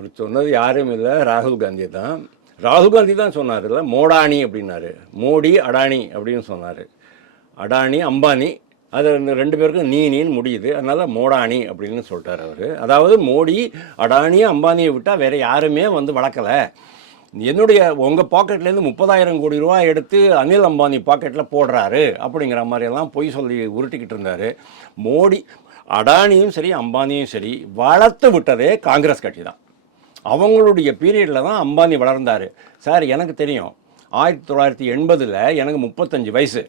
அவர் சொன்னது யாரும் இல்லை, ராகுல் காந்தி தான். ராகுல் காந்தி தான் சொன்னார், இல்லை மோடானி அப்படின்னாரு. மோடி அடானி அப்படின்னு சொன்னார். அடானி அம்பானி, அது ரெண்டு பேருக்கும் நீன்னு முடியுது, அதனால் மோடானி அப்படின்னு சொல்லிட்டார் அவர். அதாவது மோடி அடானியை அம்பானியை விட்டால் வேறு யாருமே வளர்க்கலை. என்னுடைய உங்கள் பாக்கெட்லேருந்து 30,000 கோடி ரூபா எடுத்து அனில் அம்பானி பாக்கெட்டில் போடுறாரு அப்படிங்கிற மாதிரியெல்லாம் பொய் சொல்லி உருட்டிக்கிட்டு இருந்தார். மோடி அடானியும் சரி அம்பானியும் சரி வளர்த்து விட்டதே காங்கிரஸ் கட்சி தான். அவங்களுடைய பீரியடில் தான் அம்பானி வளர்ந்தார். சார் எனக்கு தெரியும், 1980 எனக்கு 35 வயசு.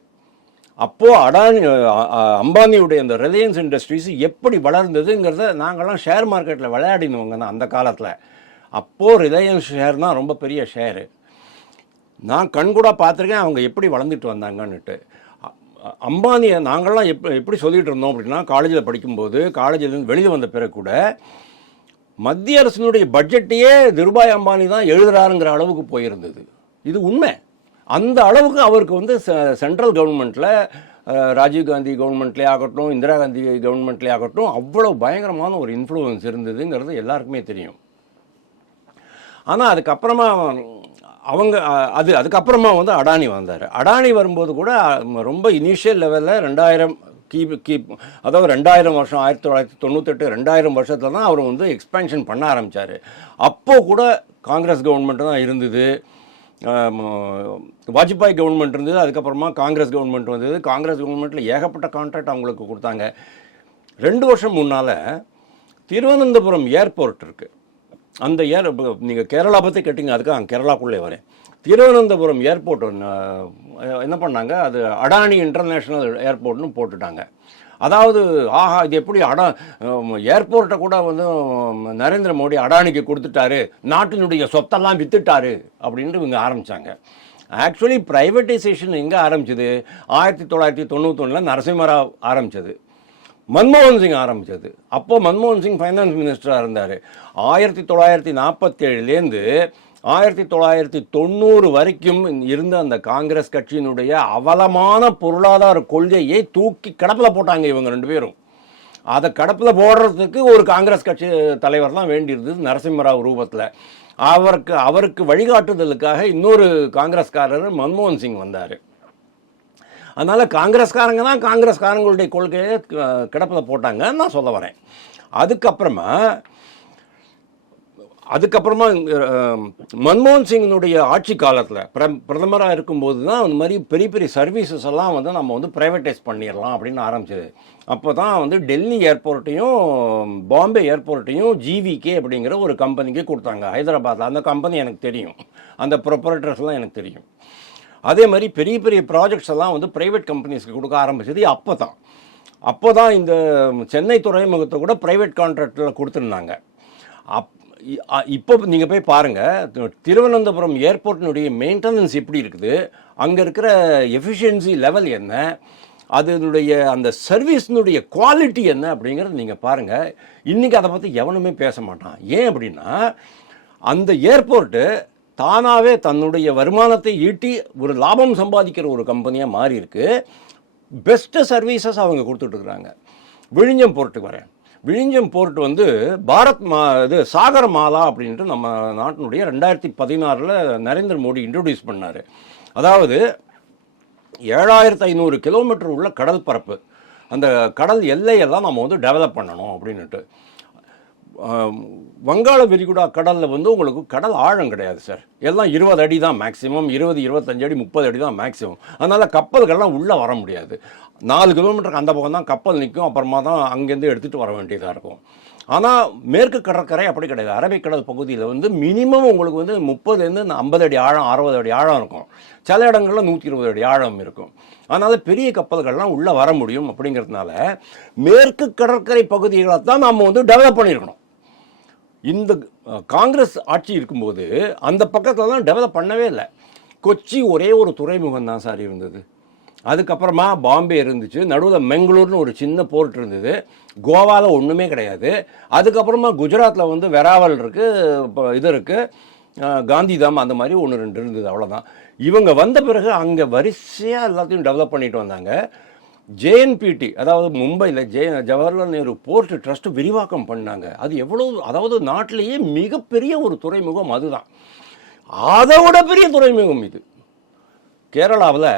அப்போது அம்பானியுடைய அந்த ரிலையன்ஸ் இண்டஸ்ட்ரீஸ் எப்படி வளர்ந்ததுங்கிறத நாங்கள்லாம் ஷேர் மார்க்கெட்டில் விளையாடினவங்க தான் அந்த காலத்தில். அப்போது ரிலையன்ஸ் ஷேர் தான் ரொம்ப பெரிய ஷேரு. நான் கண்கூட பார்த்துருக்கேன் அவங்க எப்படி வளர்ந்துட்டு வந்தாங்கன்னுட்டு. அம்பானியை நாங்கள்லாம் எப்படி சொல்லிகிட்டு இருந்தோம் அப்படின்னா, காலேஜில் படிக்கும்போது, காலேஜிலேருந்து வெளியில் வந்த பிறகு கூட மத்திய அரசினுடைய பட்ஜெட்டையே திருபாய் அம்பானி தான் எழுதுறாருங்கிற அளவுக்கு போயிருந்தது. இது உண்மை. அந்த அளவுக்கு அவருக்கு சென்ட்ரல் கவர்மெண்ட்டில், ராஜீவ்காந்தி கவர்மெண்ட்லேயே ஆகட்டும், இந்திரா காந்தி கவர்மெண்ட்லேயே ஆகட்டும், அவ்வளோ பயங்கரமான ஒரு இன்ஃப்ளூயன்ஸ் இருந்ததுங்கிறது எல்லாருக்குமே தெரியும். ஆனால் அதுக்கப்புறமா அதுக்கப்புறமா அடானி வந்தார். அடானி வரும்போது கூட ரொம்ப இனிஷியல் லெவலில் 2000 அதாவது 2000 வருஷம், 1998 2000 வருஷத்தில் தான் அவர் எக்ஸ்பேன்ஷன் பண்ண ஆரம்பித்தார். அப்போது கூட காங்கிரஸ் கவர்மெண்ட் தான் இருந்தது. வாஜ்பாய் கவர்மெண்ட் இருந்தது. அதுக்கப்புறமா காங்கிரஸ் கவர்மெண்ட் வந்தது. காங்கிரஸ் கவர்மெண்ட்டில் ஏகப்பட்ட கான்ட்ராக்ட் அவங்களுக்கு கொடுத்தாங்க. 2 வருஷம் முன்னால் திருவனந்தபுரம் ஏர்போர்ட் இருக்குது. அந்த நீங்கள் கேரளா பற்றி கேட்டிங்க, அதுக்காக கேரளாக்குள்ளே வரேன். திருவனந்தபுரம் ஏர்போர்ட் என்ன பண்ணாங்க, அது அடானி இன்டர்நேஷ்னல் ஏர்போர்ட்னு போட்டுட்டாங்க. அதாவது இது எப்படி ஏர்போர்ட்டை கூட நரேந்திர மோடி அடானிக்கு கொடுத்துட்டாரு, நாட்டினுடைய சொத்தெல்லாம் வித்துட்டாரு அப்படின்ட்டு இவங்க ஆரம்பித்தாங்க. ஆக்சுவலி ப்ரைவேட்டைசேஷன் எங்கே ஆரம்பிச்சது? 1991 நரசிம்மராவ் ஆரம்பித்தது, மன்மோகன் சிங் ஆரம்பித்தது. அப்போது மன்மோகன் சிங் ஃபைனான்ஸ் மினிஸ்டராக இருந்தார். 1947லேருந்து 1990 வரைக்கும் இருந்த அந்த காங்கிரஸ் கட்சியினுடைய அவலமான பொருளாதார கொள்கையை தூக்கி கடப்பில் போட்டாங்க இவங்க ரெண்டு பேரும். அதை கடப்பில் போடுறதுக்கு ஒரு காங்கிரஸ் கட்சி தலைவர் தான் வேண்டியிருந்தது, நரசிம்மராவ் ரூபத்தில். அவருக்கு வழிகாட்டுதலுக்காக இன்னொரு காங்கிரஸ்காரர் மன்மோகன் சிங் வந்தார். அதனால் காங்கிரஸ்காரங்க தான் காங்கிரஸ்காரங்களுடைய கொள்கையை கிடப்பில் போட்டாங்கன்னு நான் சொல்ல வரேன். அதுக்கப்புறமா மன்மோகன் சிங்கினுடைய ஆட்சி காலத்தில் பிரதமராக இருக்கும்போது தான் அந்த மாதிரி பெரிய பெரிய சர்வீசஸ் எல்லாம் நம்ம ப்ரைவேட்டைஸ் பண்ணிடலாம் அப்படின்னு ஆரம்பிச்சது. அப்போ தான் டெல்லி ஏர்போர்ட்டையும் பாம்பே ஏர்போர்ட்டையும் ஜிவிகே அப்படிங்கிற ஒரு கம்பெனிக்கு கொடுத்தாங்க ஹைதராபாத்தில். அந்த கம்பெனி எனக்கு தெரியும், அந்த ப்ரொப்ரைட்டர்ஸ்லாம் எனக்கு தெரியும். அதே மாதிரி பெரிய பெரிய ப்ராஜெக்ட்ஸ் எல்லாம் ப்ரைவேட் கம்பெனிஸ்க்கு கொடுக்க ஆரம்பிச்சது அப்போ தான் இந்த சென்னை துறைமுகத்தை கூட ப்ரைவேட் கான்ட்ராக்டில் கொடுத்துருந்தாங்க. இப்போ நீங்கள் போய் பாருங்கள், திருவனந்தபுரம் ஏர்போர்ட்டினுடைய மெயின்டெனன்ஸ் எப்படி இருக்குது, அங்கே இருக்கிற எஃபிஷியன்சி லெவல் என்ன, அதனுடைய அந்த சர்வீஸ்னுடைய குவாலிட்டி என்ன அப்படிங்கிறது நீங்கள் பாருங்கள். இன்றைக்கி அதை பற்றி எவனுமே பேச மாட்டான். ஏன் அப்படின்னா, அந்த ஏர்போர்ட்டு தானாகவே தன்னுடைய வருமானத்தை ஈட்டி ஒரு லாபம் சம்பாதிக்கிற ஒரு கம்பெனியாக மாறி இருக்கு. பெஸ்ட்டு சர்வீசஸ் அவங்க கொடுத்துட்ருக்குறாங்க. விழிஞ்சம் போர்ட்டுக்கு வரேன். விழிஞ்சம் போர்ட் பாரத் சாகர மாலா அப்படின்ட்டு நம்ம நாட்டினுடைய 2016 நரேந்திர மோடி இன்ட்ரடியூஸ் பண்ணார். அதாவது 7500 கிலோமீட்டர் உள்ள கடல் பரப்பு, அந்த கடல் எல்லையெல்லாம் நம்ம டெவலப் பண்ணணும் அப்படின்ட்டு. வங்காள விரிகுடா கடலில் உங்களுக்கு கடல் ஆழம் கிடையாது சார், எல்லாம் 20 அடி தான் மேக்ஸிமம், 20, 25 அடி, 30 அடி தான் மேக்ஸிமம். அதனால் கப்பல்கள்லாம் உள்ளே வர முடியாது. 4 கிலோமீட்டருக்கு அந்த பக்கம் தான் கப்பல் நிற்கும், அப்புறமா தான் அங்கேருந்து எடுத்துகிட்டு வர வேண்டியதாக இருக்கும். ஆனால் மேற்கு கடற்கரை அப்படி கிடையாது. அரபிக்கடல் பகுதியில் மினிமம் உங்களுக்கு 30லேருந்து 50 அடி ஆழம், 60 அடி ஆழம் இருக்கும். சில இடங்களில் 120 அடி ஆழம் இருக்கும். அதனால் பெரிய கப்பல்கள்லாம் உள்ளே வர முடியும். அப்படிங்கிறதுனால மேற்கு கடற்கரை பகுதிகளை தான் நம்ம டெவலப் பண்ணியிருக்கணும். இந்த காங்கிரஸ் ஆட்சி இருக்கும்போது அந்த பக்கத்தில் தான் டெவலப் பண்ணவே இல்லை. கொச்சி ஒரே ஒரு துறைமுகம் தான் சார் இருந்தது. அதுக்கப்புறமா பாம்பே இருந்துச்சு, நடுவில் பெங்களூர்னு ஒரு சின்ன போர்ட் இருந்தது, கோவாவில் ஒன்றுமே கிடையாது. அதுக்கப்புறமா குஜராத்தில் வெராவல் இருக்குது, இது இருக்குது, காந்திதாம், அந்த மாதிரி 1, 2 இருந்தது, அவ்வளோதான். இவங்க வந்த பிறகு அங்கே வரிசையாக எல்லாத்தையும் டெவலப் பண்ணிட்டு வந்தாங்க. ஜேஎன்பிடி, அதாவது மும்பையில் ஜவஹர்லால் நேரு போர்ட் ட்ரஸ்ட் விரிவாக்கம் பண்ணாங்க. அது எவ்வளோ, அதாவது நாட்டிலேயே மிகப்பெரிய ஒரு துறைமுகம் அதுதான். அதை விட பெரிய துறைமுகம் இது. கேரளாவில்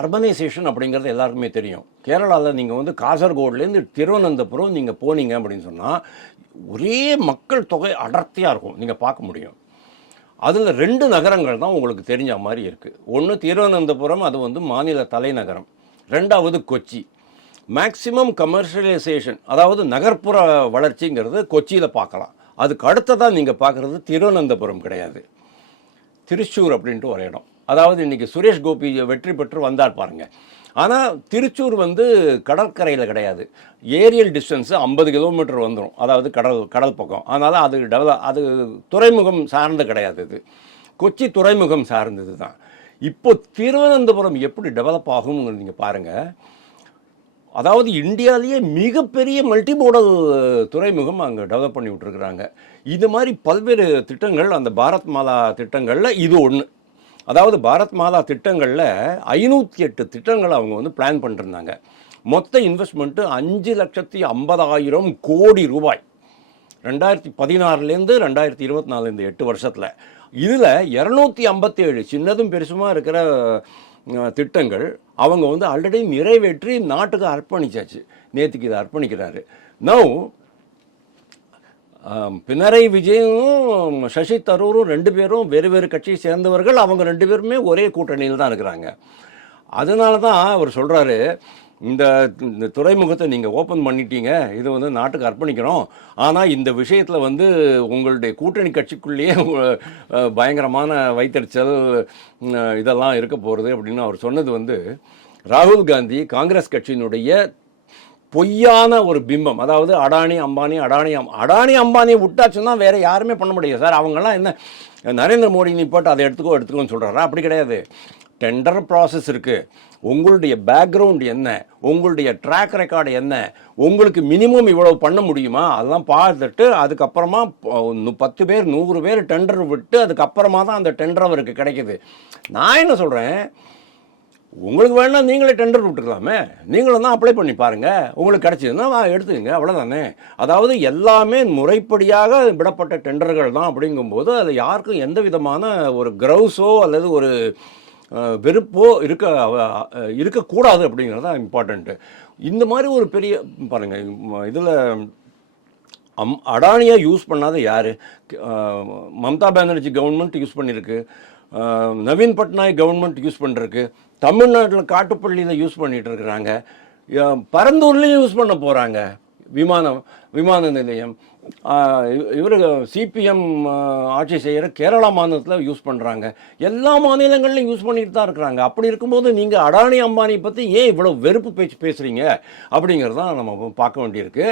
அர்பனைசேஷன் அப்படிங்கிறது எல்லாருக்குமே தெரியும். கேரளாவில் நீங்கள் வந்து காசர்கோட்லேருந்து திருவனந்தபுரம் நீங்கள் போனீங்க அப்படின்னு சொன்னால் ஒரே மக்கள் தொகை அடர்த்தியாக இருக்கும், நீங்கள் பார்க்க முடியும். அதில் 2 நகரங்கள் தான் உங்களுக்கு தெரிஞ்ச மாதிரி இருக்குது. ஒன்று திருவனந்தபுரம், அது வந்து மாநில தலைநகரம். 2வது கொச்சி. மேக்சிமம் கமர்ஷியலைசேஷன், அதாவது நகர்ப்புற வளர்ச்சிங்கிறது கொச்சியில் பார்க்கலாம். அதுக்கு அடுத்ததான் நீங்கள் பார்க்குறது திருவனந்தபுரம் கிடையாது, திருச்சூர் அப்படின்ட்டு ஒரு இடம். அதாவது இன்றைக்கி சுரேஷ் கோபி வெற்றி பெற்று வந்தார் பாருங்கள். ஆனால் திருச்சூர் வந்து கடற்கரையில் கிடையாது, ஏரியல் டிஸ்டன்ஸு 50 கிலோமீட்டர் வந்துடும், அதாவது கடல் பக்கம். அதனால் அது துறைமுகம் சார்ந்து கிடையாது. இது கொச்சி துறைமுகம் சார்ந்தது தான். இப்போ திருவனந்தபுரம் எப்படி டெவலப் ஆகும்னு நீங்கள் பாருங்கள். அதாவது இந்தியாவிலேயே மிகப்பெரிய மல்டிமோடல் துறைமுகம் அங்கே டெவலப் பண்ணி விட்டுருக்குறாங்க. இது மாதிரி பல்வேறு திட்டங்கள் அந்த பாரத் மாலா திட்டங்களில் இது ஒன்று. அதாவது பாரத் மாலா திட்டங்களில் 508 திட்டங்கள் அவங்க வந்து பிளான் பண்ணிருந்தாங்க. மொத்த இன்வெஸ்ட்மெண்ட்டு 5,50,000 கோடி ரூபாய் 2016லேருந்து 2024 இந்த 8 வருஷத்தில். இதில் 257 சின்னதும் பெருசுமாக இருக்கிற திட்டங்கள் அவங்க வந்து ஆல்ரெடி நிறைவேற்றி நாட்டுக்கு அர்ப்பணிச்சாச்சு. நேற்றுக்கு இதை அர்ப்பணிக்கிறாரு. நவ் பினராயி விஜயும் சசி தரூரும் 2 பேரும் வேறு வேறு கட்சியை சேர்ந்தவர்கள். அவங்க 2 பேருமே ஒரே கூட்டணியில் தான் இருக்கிறாங்க. அதனால தான் அவர் சொல்கிறாரு, இந்த துறைமுகத்தை நீங்கள் ஓப்பன் பண்ணிட்டீங்க, இது வந்து நாட்டுக்கு அர்ப்பணிக்கிறோம், ஆனால் இந்த விஷயத்தில் வந்து உங்களுடைய கூட்டணி கட்சிக்குள்ளேயே பயங்கரமான வைத்தறிச்சல் இதெல்லாம் இருக்க போகிறது அப்படின்னு அவர் சொன்னது வந்து ராகுல் காந்தி காங்கிரஸ் கட்சியினுடைய பொய்யான ஒரு பிம்பம். அதாவது அடானி அம்பானி விட்டாச்சுன்னா வேறு யாருமே பண்ண முடியாது சார். அவங்கெல்லாம் என்ன நரேந்திர மோடி நீ போட்டு அதை எடுத்துக்கோன்னு சொல்கிறாரா? அப்படி கிடையாது. டெண்டர் ப்ராசஸ் இருக்குது. உங்களுடைய பேக்ரவுண்ட் என்ன, உங்களுடைய ட்ராக் ரெக்கார்டு என்ன, உங்களுக்கு மினிமம் இவ்வளவு பண்ண முடியுமா, அதெல்லாம் பார்த்துட்டு அதுக்கப்புறமா 10 பேர் 100 பேர் டெண்டர் விட்டு அதுக்கப்புறமா தான் அந்த டெண்டர் அவருக்கு கிடைக்குது. நான் என்ன சொல்கிறேன், உங்களுக்கு வேணா நீங்களே டெண்டர் விட்டுக்கலாமே, நீங்களும் தான் அப்ளை பண்ணி பாருங்கள், உங்களுக்கு கிடச்சிதுன்னா எடுத்துக்கங்க, அவ்வளோதானே. அதாவது எல்லாமே முறைப்படியாக விடப்பட்ட டெண்டர்கள் தான். அப்படிங்கும்போது அது யாருக்கும் எந்த விதமான ஒரு கிரவுஸோ அல்லது ஒரு வெறுப்போ இருக்கக்கூடாது அப்படிங்கிறது தான் இம்பார்ட்டண்ட்டு. இந்த மாதிரி ஒரு பெரிய பாருங்கள், இதில் அடானியை யூஸ் பண்ணாத யார்? மம்தா பானர்ஜி கவர்மெண்ட் யூஸ் பண்ணியிருக்கு, நவீன் பட்நாயக் கவர்மெண்ட் யூஸ் பண்ணிருக்கு, தமிழ்நாட்டில் காட்டுப்பள்ளியில் யூஸ் பண்ணிகிட்டு இருக்கிறாங்க, பரந்தூர்லேயும் யூஸ் பண்ண போகிறாங்க. விமான நிலையம் இவர் சிபிஎம் ஆட்சி செய்கிற கேரளா மாநிலத்தில் யூஸ் பண்ணுறாங்க. எல்லா மாநிலங்கள்லையும் யூஸ் பண்ணிட்டு தான் இருக்கிறாங்க. அப்படி இருக்கும்போது நீங்கள் அடானி அம்பானி பற்றி ஏன் இவ்வளோ வெறுப்பு பேசுகிறீங்க அப்படிங்கிறது தான் நம்ம பார்க்க வேண்டியிருக்கு.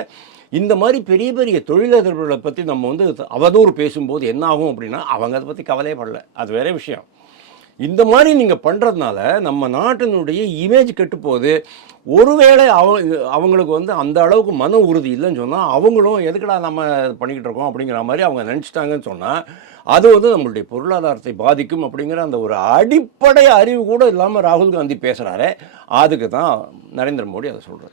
இந்த மாதிரி பெரிய பெரிய தொழிலதிபர்களை பற்றி நம்ம வந்து அவதூறு பேசும்போது என்ன ஆகும் அப்படின்னா, அவங்க அதை பற்றி கவலையே படல, அது வேற விஷயம். இந்த மாதிரி நீங்கள் பண்ணுறதுனால நம்ம நாட்டினுடைய இமேஜ் கெட்டுப்போகுது. ஒருவேளை அவங்களுக்கு வந்து அந்த அளவுக்கு மன உறுதி இல்லைன்னு சொன்னால், அவங்களும் எதுக்கடா நம்ம பண்ணிக்கிட்டு இருக்கோம் அப்படிங்கிற மாதிரி அவங்க நினச்சிட்டாங்கன்னு சொன்னால், அது வந்து நம்மளுடைய பொருளாதாரத்தை பாதிக்கும் அப்படிங்கிற அந்த ஒரு அடிப்படை அறிவு கூட இல்லாமல் ராகுல் காந்தி பேசுகிறாரு. அதுக்கு தான் நரேந்திர மோடி அதை சொல்கிறார்.